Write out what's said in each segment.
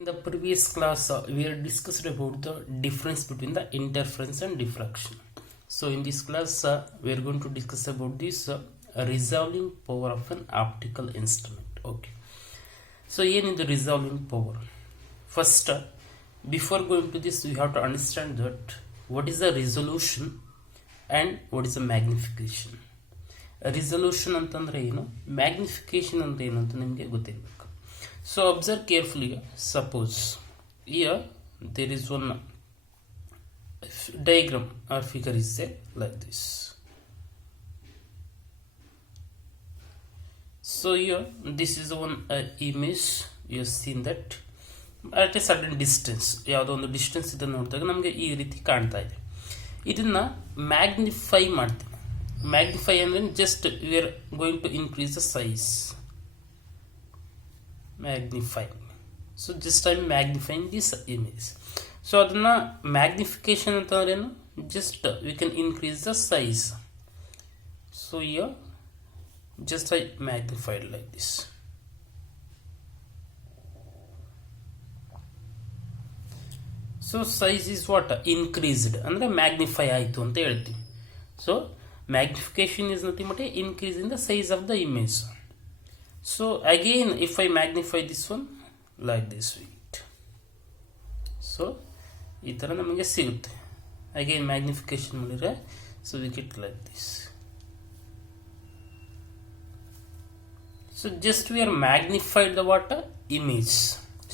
In the previous class, we had discussed about the difference between the interference and diffraction. So in this class, we are going to discuss about this resolving power of an optical instrument. Okay. So here in the resolving power, first, before going to this, we have to understand that what is the resolution and what is the magnification. Resolution ಅಂತಂದ್ರೆ ಏನು, magnification ಅಂದ್ರೆ ಏನು ಅಂತ ನಿಮಗೆ ಗೊತ್ತಿರಬೇಕು. So observe carefully. Suppose here there is one diagram or figure is there like this. So here this is one image. You have seen that at a certain distance, ಯಾವುದೋ ಒಂದು distance ಇದನ್ನು ನೋಡಿದಾಗ ನಮಗೆ ಈ ರೀತಿ ಕಾಣ್ತಾ ಇದೆ. ಇದನ್ನ ಮ್ಯಾಗ್ನಿಫೈ ಮಾಡ್ತೀವಿ. ಮ್ಯಾಗ್ನಿಫೈ ಅಂದರೆ just we are going to increase the size. Magnifying. So just I'm magnifying this image. So adana magnification antandre enu, just we can increase the size. So here just I magnified like this. So size is what, increased andre magnify aitu anta heltivi. So magnification is nothing but increasing the size of the image. So again if I magnify this one like this weight, so ಈ ಥರ ನಮಗೆ ಸಿಗುತ್ತೆ. Again magnification ಮಾಡಿದ್ರೆ so we get like this. So just we are magnified the what image.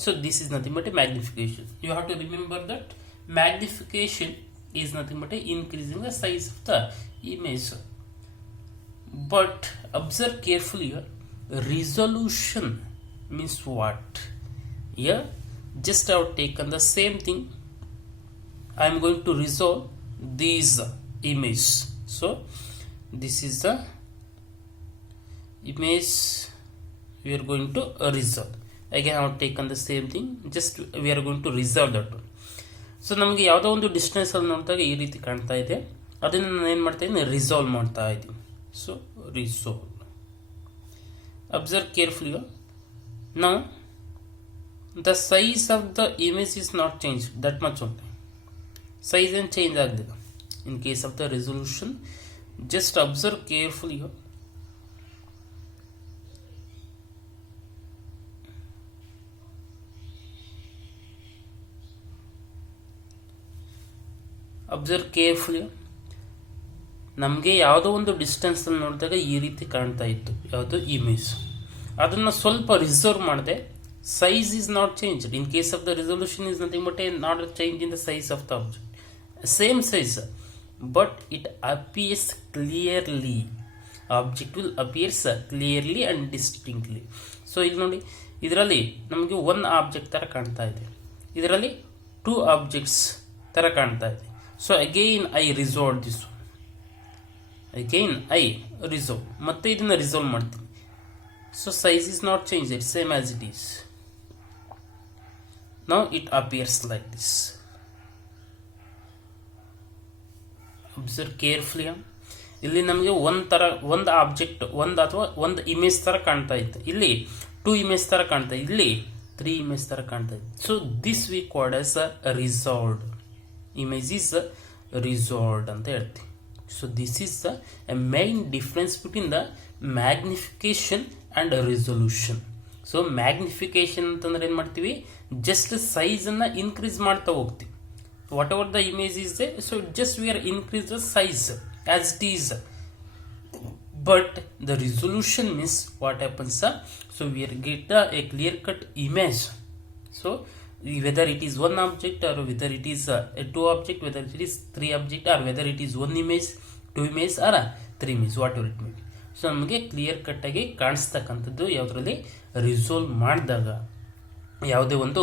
So this is nothing but a magnification. You have to remember that magnification is nothing but a increasing the size of the image. But observe carefully, resolution means what? Here just I have taken the same thing. I am going to resolve these image. So this is the image we are going to resolve. Again I have taken the same thing, just we are going to resolve that one. So ನಮಗೆ ಯಾವುದೋ ಒಂದು distance ಅಲ್ಲಿ ನೋಡಿದಾಗ ಈ ರೀತಿ ಕಾಣ್ತಾ ಇದೆ, ಅದನ್ನು ನಾನು ಏನು ಮಾಡ್ತಾ ಇದ್ದೀನಿ, ರಿಸಾಲ್ವ್ ಮಾಡ್ತಾ ಇದ್ದೀನಿ. So resolve. Observe carefully. Now the size of the image is not changed, that much only. Size and change agadiಲ್ಲ. In case of the resolution, just observe carefully. Observe carefully. ನಮಗೆ ಯಾವುದೋ ಒಂದು ಡಿಸ್ಟೆನ್ಸ್ ಅಲ್ಲಿ ನೋಡಿದಾಗ ಈ ರೀತಿ ಕಾಣ್ತಾ ಇತ್ತು ಯಾವುದೋ ಇಮೇಜ್. ಅದನ್ನು ಸ್ವಲ್ಪ ರಿಸರ್ವ್ ಮಾಡಿದೆ, size is not change. In case of the resolution is nothing but not change in the size of the object, same size, but it appears clearly. Object will appears clearly and distinctly. So ಇಲ್ಲಿ ನೋಡಿ, ಇದರಲ್ಲಿ ನಮಗೆ one object ಥರ ಕಾಣ್ತಾ ಇದೆ, ಇದರಲ್ಲಿ two objects ಥರ ಕಾಣ್ತಾ ಇದೆ. So again I resolve this. Again I resolve, ಮತ್ತೆ ಇದನ್ನು ರಿಸಾಲ್ವ್ ಮಾಡ್ತೀನಿ. So size is not change, it same as it is. Now it appears like this. Observe carefully. ಇಲ್ಲಿ ನಮಗೆ ಒಂದು ಆಬ್ಜೆಕ್ಟ್, ಒಂದು ಅಥವಾ ಒಂದು ಇಮೇಜ್ ಥರ ಕಾಣ್ತಾ ಇತ್ತು, ಇಲ್ಲಿ ಟೂ ಇಮೇಜ್ ಥರ ಕಾಣ್ತಾ, ಇಲ್ಲಿ 3 ಇಮೇಜ್ ಥರ ಕಾಣ್ತಾ ಇತ್ತು. So this we called as resolved. Image is resolved ಅಂತ ಹೇಳ್ತೀವಿ. So this is a main difference between the magnification and resolution. So magnification ಅಂತಂದ್ರೆ ಏನು ಮಾಡ್ತೀವಿ, ಜಸ್ಟ್ ಸೈಜ್ ಅನ್ನ ಇನ್ಕ್ರೀಸ್ ಮಾಡ್ತಾ ಹೋಗ್ತೀವಿ. What ever the image is they, so just we R increase the size as it is. But the resolution means what happens, so we are get A clear cut image. So whether it is one object or whether it is two object, whether it is three object or whether it is one image, two image or three image, whatever it may be. So ನಮಗೆ clear cut ಆಗಿ ಕಾಣಿಸ್ತಕ್ಕಂಥದ್ದು ಯಾವುದರಲ್ಲಿ, resolve ಮಾಡಿದಾಗ ಯಾವುದೇ ಒಂದು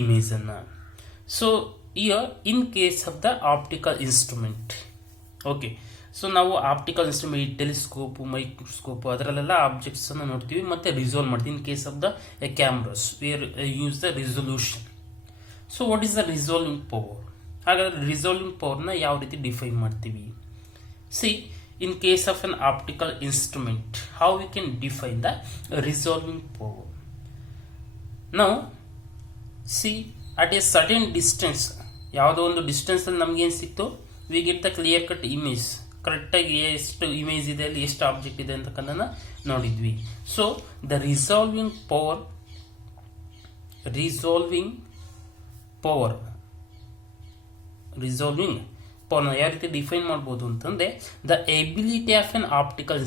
image ಅನ್ನ. So here in case of the optical instrument, okay. So ನಾವು optical instrument, telescope, microscope, ಅದರಲ್ಲೆಲ್ಲ ಆಬ್ಜೆಕ್ಟ್ಸ್ ಅನ್ನು ನೋಡ್ತೀವಿ ಮತ್ತೆ ರಿಸಾಲ್ವ್ ಮಾಡ್ತೀವಿ. In case of the cameras we are use the resolution. So what is the resolving power? ಹಾಗಾದ್ರೆ resolving ಪವರ್ನ ಯಾವ ರೀತಿ ಡಿಫೈನ್ ಮಾಡ್ತೀವಿ? See, in case of an optical instrument, how we can define the resolving power? Now C at A certain distance, ಯಾವುದೋ ಒಂದು distance ಅಲ್ಲಿ ನಮ್ಗೇನು ಸಿಕ್ತು, we get the clear cut image. ಕರೆಕ್ಟಾಗಿ ಎಷ್ಟು ಇಮೇಜ್ ಇದೆ ಅಲ್ಲಿ, ಎಷ್ಟು ಆಬ್ಜೆಕ್ಟ್ ಇದೆ ಅಂತಕ್ಕಂಥದ್ದನ್ನ ನೋಡಿದ್ವಿ. ಸೊ ದ ರಿಸಾಲ್ವಿಂಗ್ ಪವರ್ ಯಾವ ರೀತಿ ಡಿಫೈನ್ ಮಾಡ್ಬೋದು ಅಂತಂದ್ರೆ, the ability of an optical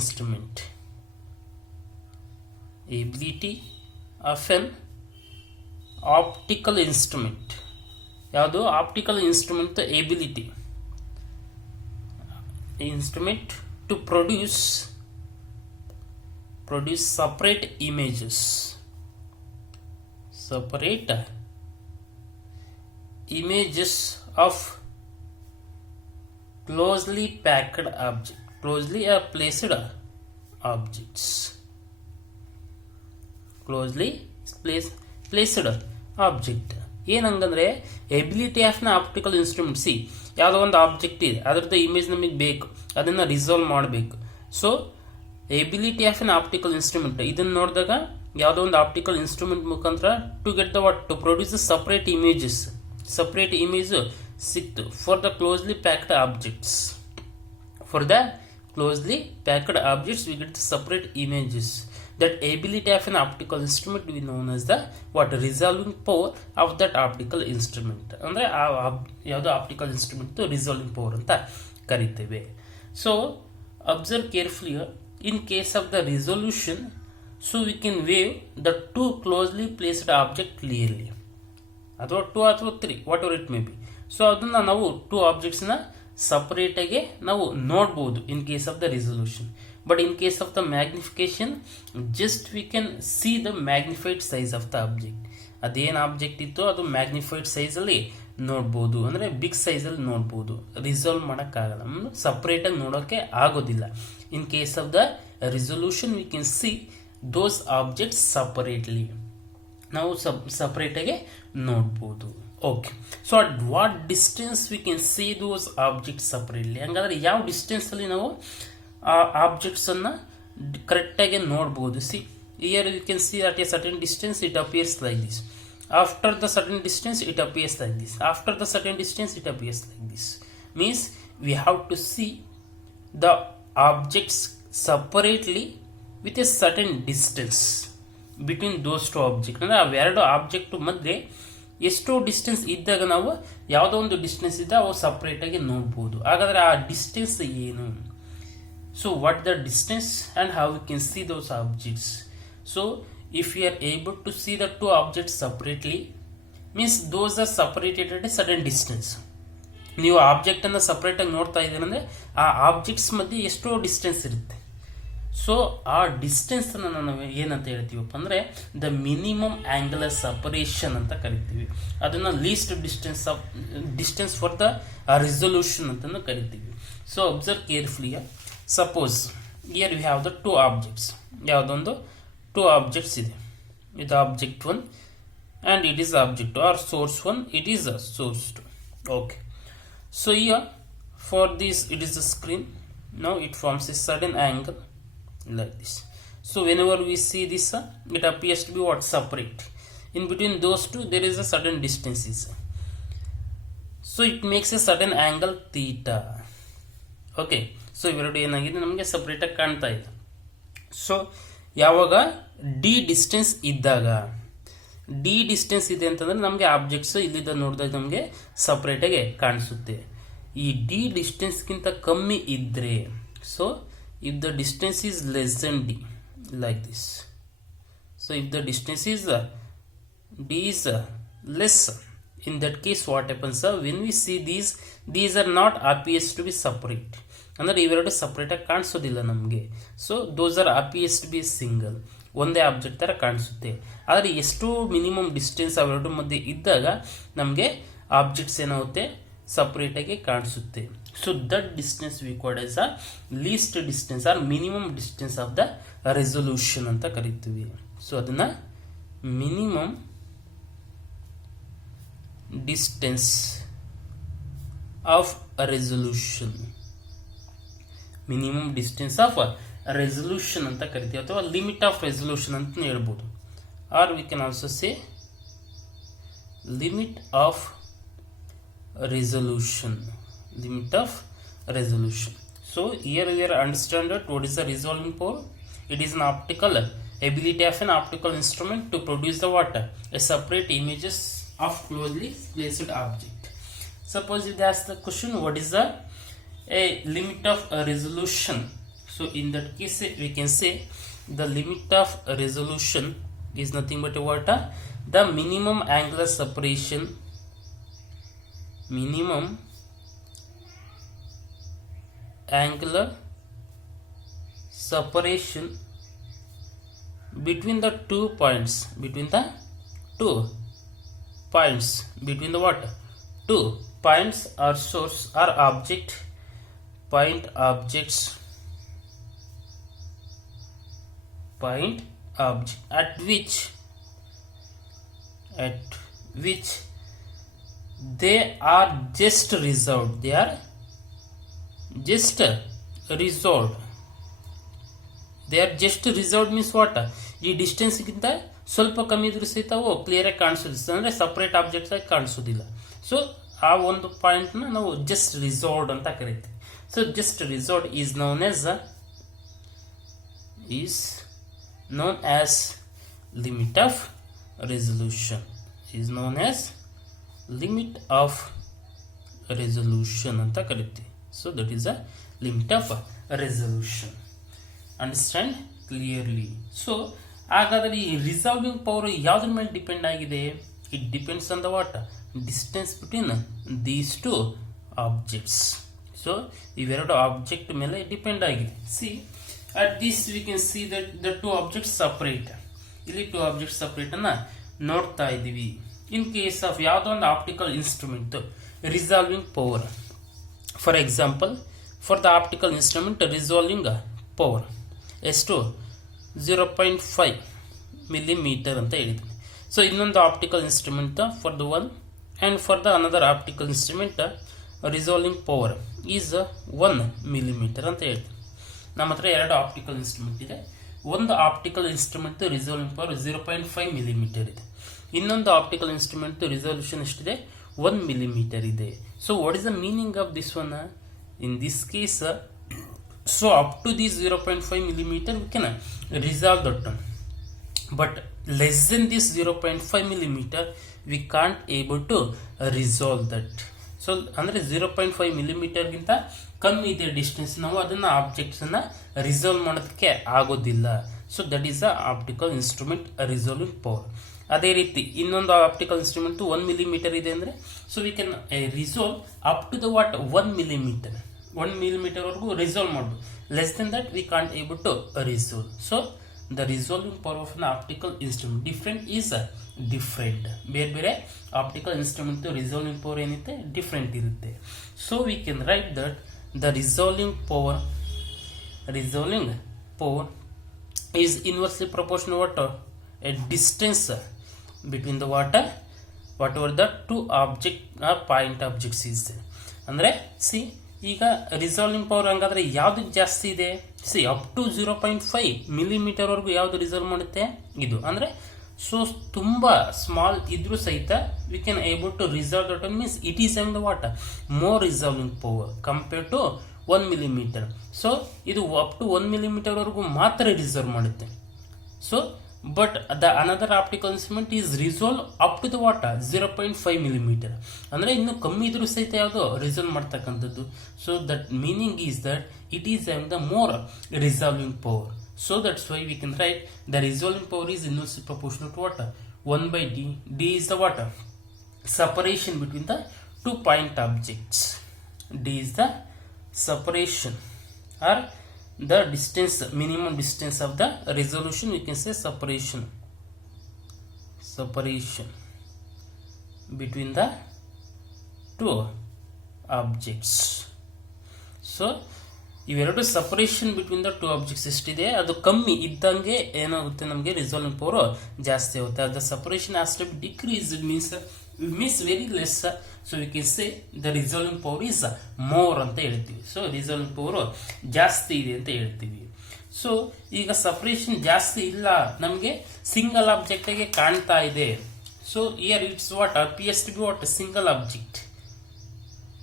instrument, ಯಾವುದು optical instrument ability to produce separate images of closely placed objects. ಏನಂಗಂದ್ರೆ ability of an optical instrument. See, ಯಾವುದೋ ಒಂದು ಆಬ್ಜೆಕ್ಟ್ ಇದೆ, ಅದರದ್ದು ಇಮೇಜ್ ನಮಗೆ ಬೇಕು, ಅದನ್ನ ರಿಸಾಲ್ವ್ ಮಾಡಬೇಕು. So ability of an optical instrument, ಇದನ್ನ ನೋಡಿದಾಗ ಯಾವುದೋ ಒಂದು ಆಪ್ಟಿಕಲ್ ಇನ್ಸ್ಟ್ರೂಮೆಂಟ್ ಮುಖಾಂತರ to get the to produce separate image ಸಿಕ್ತು for the closely packed objects. We get the separate images. That ability of an optical instrument we known as the resolving power of that optical instrument. ಅಂದ್ರೆ ಯಾವುದು optical instrument resolving power ಅಂತ ಕರಿತೇವೆ. So observe carefully, in case of the resolution, so we can wave the two closely placed object clearly, ಅಥವಾ 2 ಅಥವಾ 3 whatever it may be. So ಅದನ್ನ ನಾವು two ಆಬ್ಜೆಕ್ಟ್ಸ್ನ separate ಆಗಿ ನಾವು ನೋಡ್ಬೋದು in case of the resolution. But in case of the magnification, just we can see the magnified size of the object. ಅದೇನು object ಇತ್ತು ಅದು ಮ್ಯಾಗ್ನಿಫೈಡ್ ಸೈಜ್ ಅಲ್ಲಿ ನೋಡ್ಬೋದು, ಅಂದ್ರೆ ಬಿಗ್ ಸೈಜ್ ಅಲ್ಲಿ ನೋಡ್ಬೋದು. ರಿಸಾಲ್ವ್ ಮಾಡೋಕ್ಕಾಗಲ್ಲ, ಸಪರೇಟ್ ಆಗಿ ನೋಡೋಕೆ ಆಗೋದಿಲ್ಲ. In case of the resolution we can see those object separately, ನಾವು ಸಪರೇಟ್ ಆಗಿ ನೋಡ್ಬೋದು. Okay, so at what distance we can see those object separately? ಹಂಗಾದ್ರೆ ಯಾವ ಡಿಸ್ಟೆನ್ಸ್ ಅಲ್ಲಿ ನಾವು ಆ ಆಬ್ಜೆಕ್ಟ್ಸ್ ಅನ್ನ ಕರೆಕ್ಟ್ ಆಗಿ ನೋಡಬಹುದು. C, here you can see at a certain distance it appears like this. After the certain distance it appears like this. After the certain distance it appears like this. Means we have to see the objects separately with a certain distance between those two objects. ಅಂದ್ರೆ ಅವೆರಡು object ಮಧ್ಯೆ ಎಷ್ಟು distance ಇದ್ದಾಗ ನಾವು ಯಾವುದೋ ಒಂದು distance ಇದ್ದ ಅವು ಸಪರೇಟ್ ಆಗಿ ನೋಡಬಹುದು. ಹಾಗಾದ್ರೆ ಆ ಡಿಸ್ಟೆನ್ಸ್ ಏನು? So what the distance and how we can see those objects? So if we are able to see the two objects separately, means those are separated at a certain distance. ನೀವು object ಅನ್ನ separate ಆಗಿ ನೋಡ್ತಾ ಇದ್ದೀರ ಅಂದ್ರೆ ಆ objects ಮಧ್ಯೆ ಎಷ್ಟೋ distance ಇರುತ್ತೆ. ಸೊ ಆ ಡಿಸ್ಟೆನ್ಸ್ ಅನ್ನ ನಾವು ಏನಂತ ಹೇಳ್ತೀವಪ್ಪ ಅಂದ್ರೆ ದ ಮಿನಿಮಮ್ ಆಂಗುಲರ್ ಸಪರೇಷನ್ ಅಂತ ಕರಿತೀವಿ. ಅದನ್ನ ಲೀಸ್ಟ್ ಡಿಸ್ಟೆನ್ಸ್ ಫಾರ್ ದ ರಿಸೊಲ್ಯೂಷನ್ ಅಂತ ಕರಿತೀವಿ. So observe carefully. Suppose here we have the two objects. ಯಾವುದೊಂದು two objects ಇದೆ. ಇದು object 1 and it is object 2, or source 1, it is a source 2. Okay. So here for this it is the screen. Now it forms a certain angle like this. So whenever we see this, it appears to be what? Separate. In between those two there is a certain distances. So it makes a certain angle theta. Okay. So ಇವೆರಡು ಏನಾಗಿದೆ ನಮಗೆ separate ಆಗಿ ಕಾಣ್ತಾ ಇದೆ. So ಯಾವಾಗ D distance ಇದೆ ಅಂತಂದ್ರೆ ನಮಗೆ ಆಬ್ಜೆಕ್ಟ್ಸ್ ಇಲ್ಲಿದ್ದ ನೋಡಿದಾಗ ನಮಗೆ ಸಪರೇಟ್ ಆಗಿ ಕಾಣಿಸುತ್ತೆ. ಈ ಡಿ ಡಿಸ್ಟೆನ್ಸ್ಗಿಂತ ಕಮ್ಮಿ ಇದ್ರೆ, so if the distance is less than D like this, so if the distance is D is less, in that case what happens, when we see these are not appears to be separate, ಅಂದ್ರೆ ಇವೆರಡು separate ಆಗಿ ಕಾಣಿಸೋದಿಲ್ಲ ನಮಗೆ. So those are appears to be single, ಒಂದೇ object ತರ ಕಾಣಿಸುತ್ತೆ. ಆದರೆ ಎಷ್ಟು ಮಿನಿಮಮ್ ಡಿಸ್ಟೆನ್ಸ್ ಅವೆರಡು ಮಧ್ಯೆ ಇದ್ದಾಗ ನಮಗೆ ಆಬ್ಜೆಕ್ಟ್ಸ್ ಏನಾಗುತ್ತೆ? ಸಪರೇಟ್ ಆಗಿ ಕಾಣಿಸುತ್ತೆ. So that distance we called as a least distance or minimum distance of the resolution ಅಂತ ಕರಿತೀವಿ. ಸೊ ಅದನ್ನ minimum distance of resolution, minimum distance of resolution ಅಂತ ಕರಿತೀವಿ, ಅಥವಾ ಲಿಮಿಟ್ ಆಫ್ ರೆಸೊಲ್ಯೂಷನ್ ಅಂತ ಹೇಳ್ಬೋದು. Or we can also say limit of resolution. Limit of resolution. So here we are understand that what is the resolving power. It is an optical ability of an optical instrument to produce the what? A separate images of closely placed object. Suppose if they ask the question, what is the a limit of resolution? So in that case we can say the limit of resolution is nothing but what? The minimum angular separation, minimum angular separation between the 2 points, between the 2 points, between the what? 2 points or source or object, point objects, point object at which they are just resolved. They are just resolved. They are just resolved means what? ಈ distance ಗಿಂತ ಸ್ವಲ್ಪ ಕಮ್ಮಿ ಇದ್ರೂ ಸಹಿತ ಅವು clear ಆಗಿ ಕಾಣಿಸೋದಿಲ್ಲ, ಅಂದ್ರೆ ಸಪರೇಟ್ ಆಬ್ಜೆಕ್ಟ್ಸ್ ಆಗಿ ಕಾಣಿಸೋದಿಲ್ಲ. ಸೊ ಆ ಒಂದು ಪಾಯಿಂಟ್ ನ ನಾವು ಜಸ್ಟ್ ರಿಸಾಲ್ವ್ಡ್ ಅಂತ ಕರೀತೀವಿ. So just resolved is known as limit of resolution, is known as limit of resolution ಅಂತ ಕರೀತೀವಿ. So that is a limit of resolution. Understand clearly. So ಹಾಗಾದ್ರೆ ಈ ರಿಸಾಲ್ವಿಂಗ್ ಪವರ್ ಯಾವ್ದ್ರ ಮೇಲೆ ಡಿಪೆಂಡ್ ಆಗಿದೆ? It depends on the what? Distance between these two objects. So ಇವೆರಡು object ಮೇಲೆ depend ಆಗಿದೆ. C at this we can see that the two objects separate. ಇಲ್ಲಿ to object separate ಅನ್ನ ನೋಡ್ತಾ ಇದೀವಿ. ಇನ್ ಕೇಸ್ ಆಫ್ ಯಾವುದೋ ಒಂದು optical instrument resolving power, for example for the optical instrument resolving power ಎಷ್ಟು? 0.5 millimeter ಅಂತ ಹೇಳಿದ್ದೀನಿ. ಸೊ ಇನ್ನೊಂದು optical instrument for the one and for the another optical instrument resolving power is 1 millimeter ಅಂತ ಹೇಳ್ತೀನಿ. ನಮ್ಮ ಹತ್ರ ಎರಡು ಆಪ್ಟಿಕಲ್ ಇನ್ಸ್ಟ್ರೂಮೆಂಟ್ ಇದೆ. ಒಂದು optical instrument resolving power 0.5 millimeter ಇದೆ. ಇನ್ನೊಂದು ಆಪ್ಟಿಕಲ್ ಇನ್ಸ್ಟ್ರೂಮೆಂಟ್ ರಿಸಾಲ್ಯೂಷನ್ ಎಷ್ಟಿದೆ? 1 millimeter ಇದೆ. So what is the meaning of this one? In this case, so up to this 0.5 millimeter we can resolve that one, but less than this 0.5 millimeter we can't able to resolve that. So ಅಂದ್ರೆ 0.5 millimeter ಗಿಂತ ಕಮ್ಮಿ ಇದೆ distance, ನಾವು ಅದನ್ನ objects ಅನ್ನ resolve ಮಾಡೋದಕ್ಕೆ ಆಗೋದಿಲ್ಲ. So that is the optical instrument resolving power. ಅದೇ ರೀತಿ ಇನ್ನೊಂದು ಆಪ್ಟಿಕಲ್ ಇನ್ಸ್ಟ್ರೂಮೆಂಟ್ 1 millimeter ಇದೆ ಅಂದ್ರೆ, so we can resolve up to the what? 1 millimeter. 1 millimeter ವರೆಗೂ ರಿಸಾಲ್ವ್ ಮಾಡ್ಬೋದು. Less than that we can't able to resolve. So the resolving power of an optical instrument different is different. ಬೇರೆ ಬೇರೆ optical instrument resolving power ಏನಿರುತ್ತೆ? Different ಇರುತ್ತೆ. So we can write that the resolving power is inversely proportional what? A distance between the whatever the two object or point objects is. ಅಂದ್ರೆ C ಈಗ resolving power ಹಂಗಾದ್ರೆ ಯಾವ್ದು ಜಾಸ್ತಿ ಇದೆ? C up to 0.5 millimeter ವರೆಗೂ ಯಾವ್ದು resolve ಮಾಡುತ್ತೆ? ಇದು. ಅಂದ್ರೆ ಸೊ ತುಂಬಾ ಸ್ಮಾಲ್ ಇದ್ರೂ ಸಹಿತ we can able to resolve that one, means it is and what? More resolving power compare to 1 millimeter. So ಇದು ಅಪ್ ಟು 1 millimeter ವರೆಗೂ ಮಾತ್ರ ರಿಸಾಲ್ವ್ ಮಾಡುತ್ತೆ. So but the another optical instrument is resolve up to the what? 0.5 millimeter. ಅಂದ್ರೆ ಇನ್ನು ಕಮ್ಮಿ ಇದ್ರೂ ಸಹಿತ ಯಾವುದು ರಿಸಾಲ್ವ್ ಮಾಡ್ತಕ್ಕಂಥದ್ದು. So that meaning is that it is having the more resolving power. So that's why we can write the resolving power is inversely proportional to what? 1 by d. D is the what? Separation between the two point objects. D is the separation or the distance, minimum distance of the resolution. We can say separation between the two objects. So ಇವೆರಡು separation between the two objects ಎಷ್ಟಿದೆ ಅದು ಕಮ್ಮಿ ಇದ್ದಂಗೆ ಏನಾಗುತ್ತೆ? ನಮಗೆ resolving power ಜಾಸ್ತಿ ಆಗುತ್ತೆ. ಅದ separation as to decrease means very less. So we can say the resolving power is more ಅಂತ ಹೇಳ್ತೀವಿ. ಸೊ ರಿಸಾಲ್ವಿಂಗ್ ಪವರ್ ಜಾಸ್ತಿ ಇದೆ ಅಂತ ಹೇಳ್ತೀವಿ. ಸೊ ಈಗ ಸಪರೇಷನ್ ಜಾಸ್ತಿ ಇಲ್ಲ, ನಮಗೆ ಸಿಂಗಲ್ ಆಬ್ಜೆಕ್ಟ್ ಆಗಿ ಕಾಣ್ತಾ ಇದೆ. So here it's what appears to be what a single object.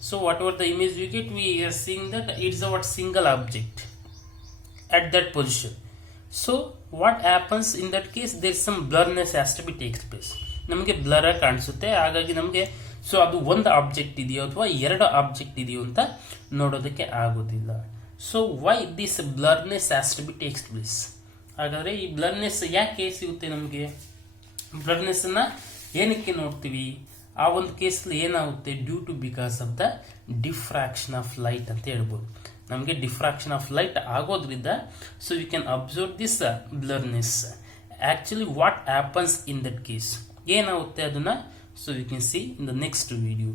So whatever the image we get, we are seeing that it's a what single object at that position. So what happens in that case, there is some blurriness has to be takes place. ನಮಗೆ blur ಆಗಿ ಕಾಣಿಸುತ್ತೆ, ಹಾಗಾಗಿ ನಮಗೆ so ಅದು ಒಂದು object ಇದೆಯೋ ಅಥವಾ ಎರಡು ಆಬ್ಜೆಕ್ಟ್ ಇದೆಯೋ ಅಂತ ನೋಡೋದಕ್ಕೆ ಆಗೋದಿಲ್ಲ. So why this blurness has to be takes place. ಹಾಗಾದ್ರೆ ಈ ಬ್ಲರ್ನೆಸ್ ಯಾಕೆ ಸಿಗುತ್ತೆ ನಮಗೆ? ಬ್ಲರ್ನೆಸ್ ಅನ್ನ ಏನಕ್ಕೆ ನೋಡ್ತೀವಿ? ಆ ಒಂದು ಕೇಸಲ್ಲಿ ಏನಾಗುತ್ತೆ, due to because of the diffraction of light ಅಂತ ಹೇಳ್ಬೋದು. ನಮಗೆ ಡಿಫ್ರಾಕ್ಷನ್ ಆಫ್ ಲೈಟ್ ಆಗೋದ್ರಿಂದ so you can observe this blurness. Actually what happens in that case, ಏನಾಗುತ್ತೆ ಅದನ್ನ so you can see in the next video.